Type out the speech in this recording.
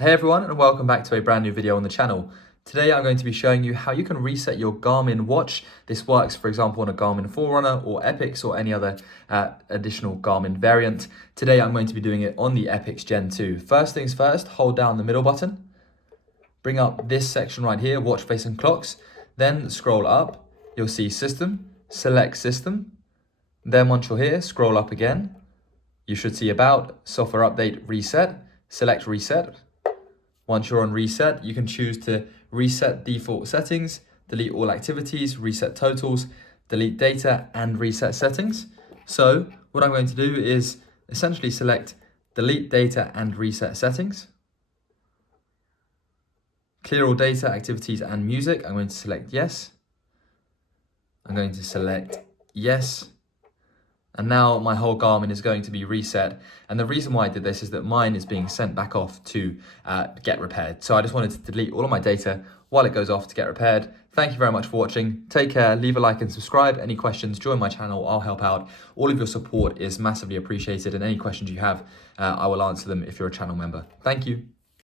Hey everyone, and welcome back to a brand new video on the channel. Today I'm going to be showing you how you can reset your Garmin watch. This works, for example, on a Garmin Forerunner or Epix or any other additional Garmin variant. Today I'm going to be doing it on the Epix Gen 2. First things first, hold down the middle button. Bring up this section right here, watch face and clocks. Then scroll up, you'll see System, select System. Then once you're here, scroll up again. You should see About, Software Update, Reset. Select Reset. Once you're on reset, you can choose to reset default settings, delete all activities, reset totals, delete data, and reset settings. So what I'm going to do is essentially select delete data and reset settings. Clear all data, activities, and music. I'm going to select yes. I'm going to select yes. And now my whole Garmin is going to be reset. And the reason why I did this is that mine is being sent back off to get repaired. So I just wanted to delete all of my data while it goes off to get repaired. Thank you very much for watching. Take care, leave a like and subscribe. Any questions, join my channel, I'll help out. All of your support is massively appreciated, and any questions you have, I will answer them if you're a channel member. Thank you.